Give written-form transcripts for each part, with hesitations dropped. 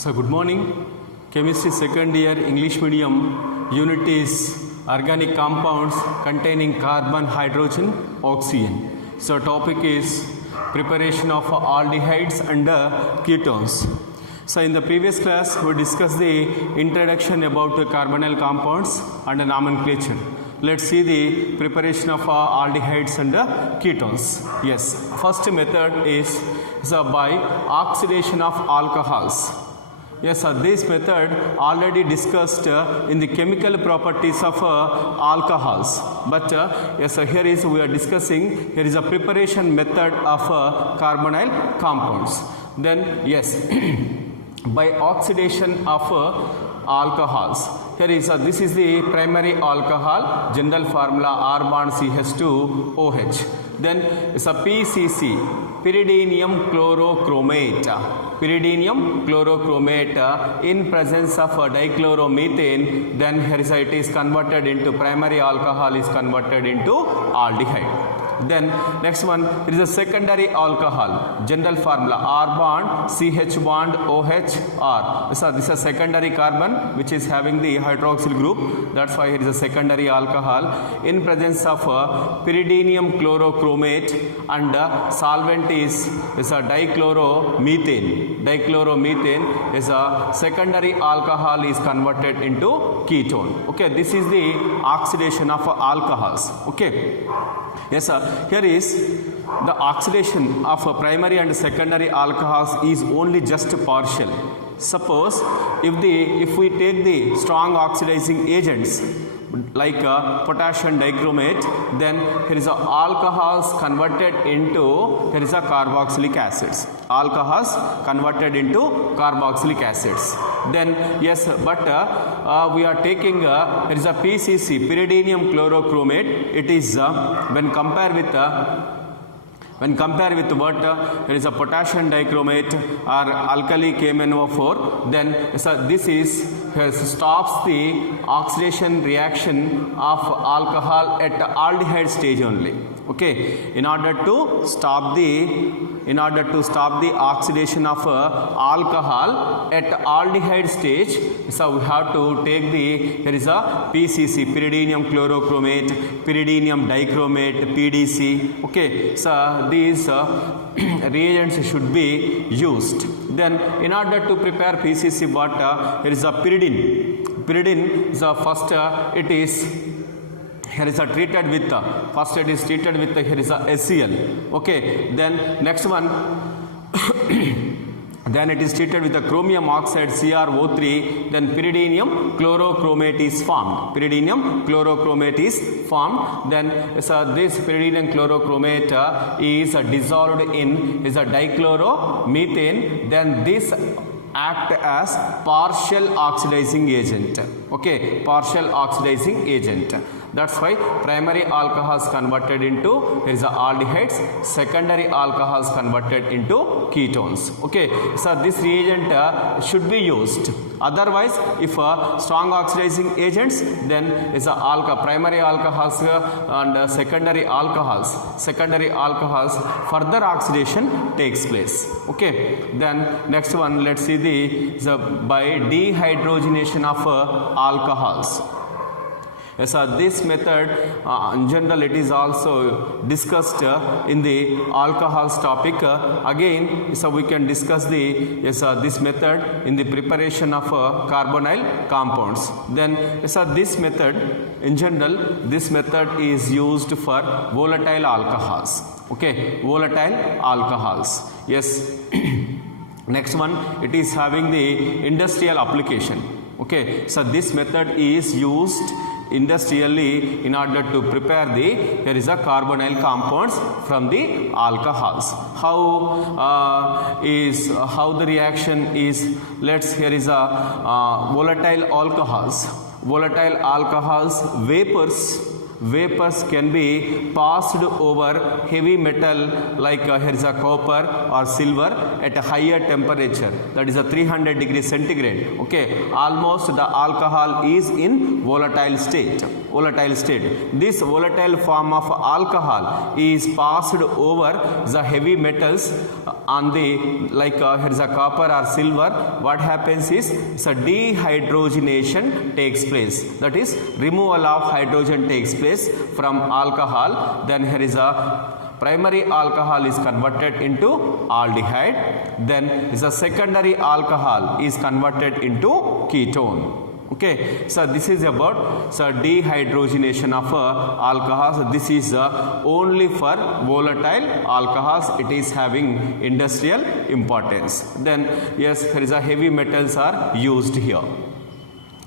So good morning. Chemistry second year English medium unit is organic compounds containing carbon, hydrogen, oxygen. So topic is preparation of aldehydes and ketones. So in the previous class we discussed the introduction about the carbonyl compounds and nomenclature. Let's see the preparation of aldehydes and ketones. Yes, first method is by oxidation of alcohols. Yes, this method already discussed in the chemical properties of alcohols. But yes, here is we are discussing, here is a preparation method of carbonyl compounds. Then yes, by oxidation of alcohols. Here is this is the primary alcohol, general formula R bond CH2OH. Then it's a PCC, pyridinium chlorochromate. Pyridinium chlorochromate in presence of dichloromethane, then here is it is converted into primary alcohol is converted into aldehyde. Then next one, it is a secondary alcohol, general formula R bond CH bond OH R. So this is a secondary carbon which is having the hydroxyl group, that's why it is a secondary alcohol in presence of pyridinium chlorochromate, and solvent is a dichloromethane. Dichloromethane is a secondary alcohol is converted into ketone. Okay, this is the oxidation of alcohols. Okay. Yes, sir. Here is the oxidation of primary and secondary alcohols is only just partial. Suppose if we take the strong oxidizing agents like potassium dichromate, then here is a alcohols converted into, here is a carboxylic acids. Alcohols converted into carboxylic acids. Then yes, but we are taking here is a PCC, pyridinium chlorochromate. It is when compared with what there is a potassium dichromate or alkali KMnO4, then this is stops the oxidation reaction of alcohol at aldehyde stage only. Okay, in order to stop the oxidation of alcohol at aldehyde stage, so we have to take there is a PCC, pyridinium chlorochromate, pyridinium dichromate, PDC. Okay, so these reagents should be used. Then in order to prepare PCC, what there is a pyridine. Pyridine is first it is here is a treated with first it is treated with here is a HCl. Okay, then next one then it is treated with the chromium oxide CrO3, then pyridinium chlorochromate is formed. Pyridinium chlorochromate is formed. Then this pyridinium chlorochromate is dissolved in is a dichloromethane. Then this act as partial oxidizing agent. Okay, partial oxidizing agent. That's why primary alcohols converted into here is a aldehydes, secondary alcohols converted into ketones. Okay, so this reagent should be used. Otherwise, if strong oxidizing agents, then is a primary alcohols and secondary alcohols further oxidation takes place. Okay, then next one, let's see the by dehydrogenation of alcohols. Yes, this method in general it is also discussed in the alcohols topic. Again, so we can discuss the this method in the preparation of carbonyl compounds. Then this method in general, this method is used for volatile alcohols. Okay, volatile alcohols. Yes. Next one, it is having the industrial application. Okay, so this method is used industrially in order to prepare there is a carbonyl compounds from the alcohols. How the reaction is, let's here is a volatile alcohols vapors vapors can be passed over heavy metal like here is a copper or silver at a higher temperature, that is a 300 degrees centigrade. Okay, almost the alcohol is in volatile state. This volatile form of alcohol is passed over the heavy metals on the like here is a copper or silver. What happens is so dehydrogenation takes place, that is removal of hydrogen takes place from alcohol. Then here is a primary alcohol is converted into aldehyde, then is a secondary alcohol is converted into ketone. Okay, so this is about dehydrogenation of alcohol. So this is only for volatile alcohols, it is having industrial importance. Then yes, there is a heavy metals are used here.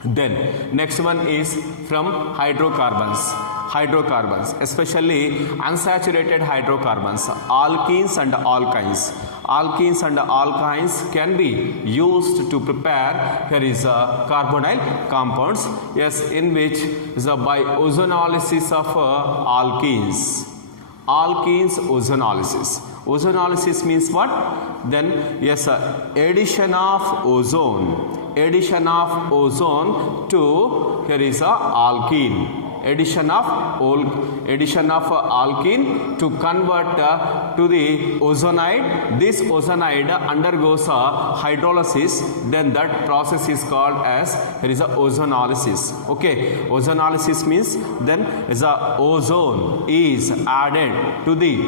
Then next one is from hydrocarbons, especially unsaturated hydrocarbons, alkenes and alkynes. Alkenes and alkynes can be used to prepare here is carbonyl compounds, yes, in which is by ozonolysis of alkenes ozonolysis. Ozonolysis means what? Then yes, addition of ozone to here is a alkene. Addition of alkene to convert to the ozonide. This ozonide undergoes a hydrolysis, then that process is called as there is a ozonolysis. Okay, ozonolysis means then is a ozone is added to the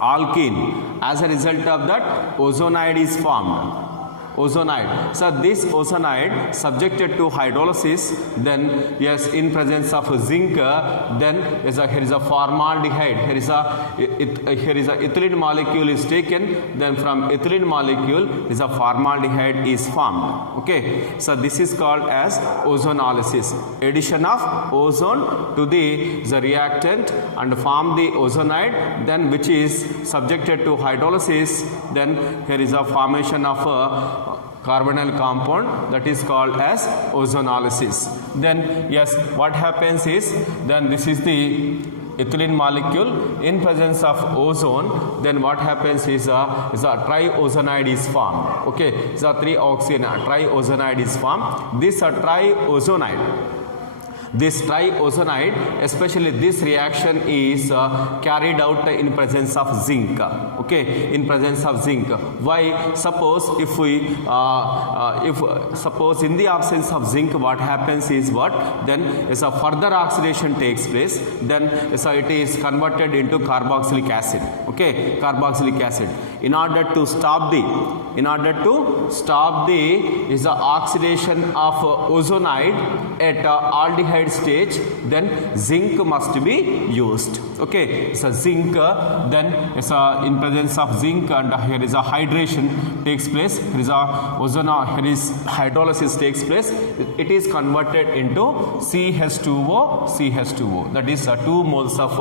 alkene. As a result of that, ozonide is formed. So this ozonide subjected to hydrolysis, then yes, in presence of zinc, then here is a formaldehyde. Here is a ethylene molecule is taken, then from ethylene molecule is a formaldehyde is formed. Okay, so this is called as ozonolysis. Addition of ozone to the reactant and form the ozonide, then which is subjected to hydrolysis, then here is a formation of carbonyl compound, that is called as ozonolysis. Then yes, what happens is then this is the ethylene molecule in presence of ozone, then what happens is a triozonide is formed. Okay, so triozonide is formed. This triozonide, especially this reaction is carried out in presence of zinc. Okay, in presence of zinc. Why? Suppose if in the absence of zinc, what happens is what? Then is a further oxidation takes place. Then it is converted into carboxylic acid. Okay, carboxylic acid. In order to stop the is the oxidation of ozonide at aldehyde stage, then zinc must be used. Okay, so zinc, then in presence of zinc and here is a hydration takes place, here is hydrolysis takes place, it is converted into CH2O, that is 2 moles of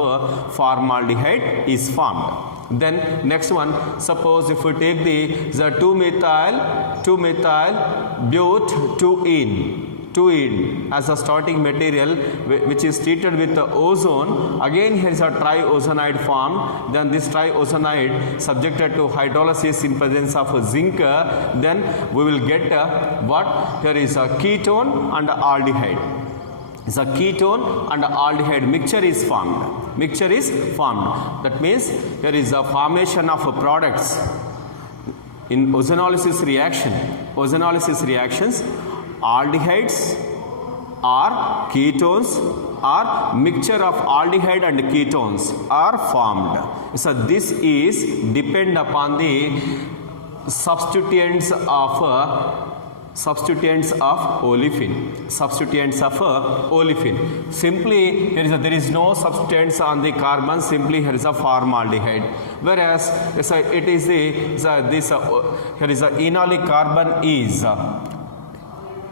formaldehyde is formed. Then next one, suppose if we take the 2-methyl butene as a starting material which is treated with the ozone, again here is a triozonide formed, then this triozonide subjected to hydrolysis in presence of zinc, then we will get what? Here is a ketone and aldehyde. Is a ketone and aldehyde mixture is formed. That means there is a formation of products in ozonolysis reactions. Aldehydes or ketones or mixture of aldehyde and ketones are formed. So this is depend upon the substituents of olefin. Simply there is no substance on the carbon, simply here is a formaldehyde. Whereas it is here is a enolic carbon is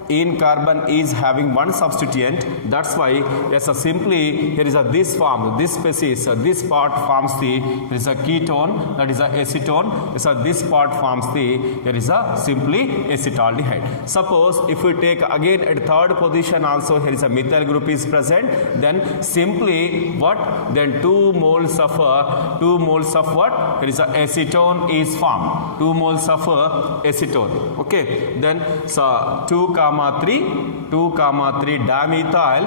in carbon is having one substituent. That's why yes, simply here is this form, this species, this part forms the, here is a ketone, that is a acetone. So this part forms the, here is a simply acetaldehyde. Suppose if we take again at third position also here is a methyl group is present, then simply what? Then 2 moles of what? Here is a acetone is formed. 2 moles of acetone. Okay. Then so 2,3 dimethyl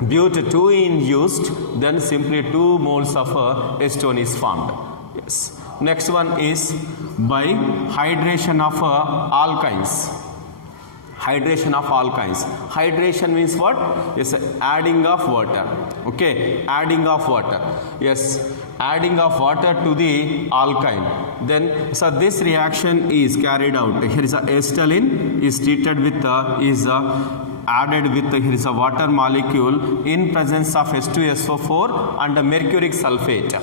but 2 in used, then simply 2 moles of acetone is formed. Yes. Next one is by hydration of alkynes. Hydration of alkynes. Hydration means what? Yes, adding of water. Okay, adding of water. Yes, adding of water to the alkyne. Then so this reaction is carried out. Here is a acetylene is treated with added with here is a water molecule in presence of H2SO4 and mercuric sulfate.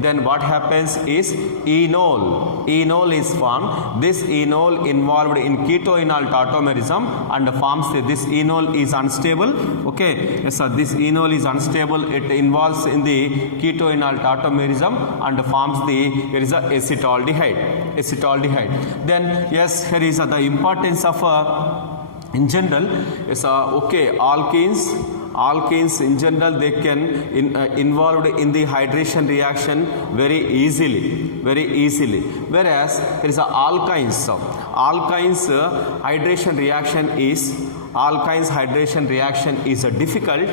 Then what happens is enol is formed. This enol involved in ketoenol tautomerism and forms this enol is unstable. Okay, yes, so this enol is unstable. It involves in the ketoenol tautomerism and forms the, here is a acetaldehyde. Then yes, here is the importance of in general is okay, alkenes in general they can involved in the hydration reaction very easily, whereas there is alkynes hydration reaction is difficult.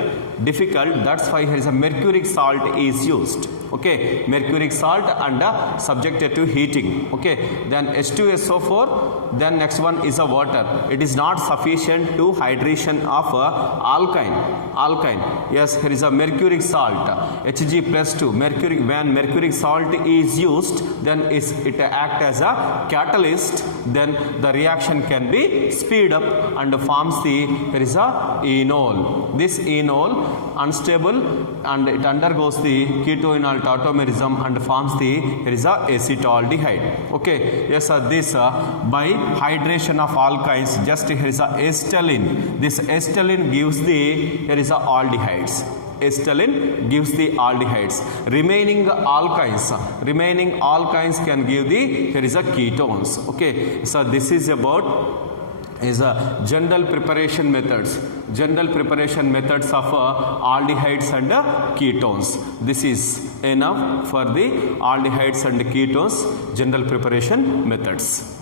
That's why here is a mercuric salt is used. Okay, mercuric salt and subjected to heating. Okay, then H2SO4, then next one is a water. It is not sufficient to hydration of alkyne. Yes, here is a mercuric salt, Hg+2. When mercuric salt is used, then it act as a catalyst. Then the reaction can be speed up and forms the, here is a enol. This enol unstable and it undergoes the ketoenol tautomerism and forms the, here is a acetaldehyde. Okay, yes, this by hydration of alkynes, just here is a acetylene. This acetylene gives the, here is a aldehydes. Acetylene gives the aldehydes. Remaining alkynes can give the, here is a ketones. Okay, so this is about is a general preparation methods of aldehydes and ketones. This is enough for the aldehydes and ketones general preparation methods.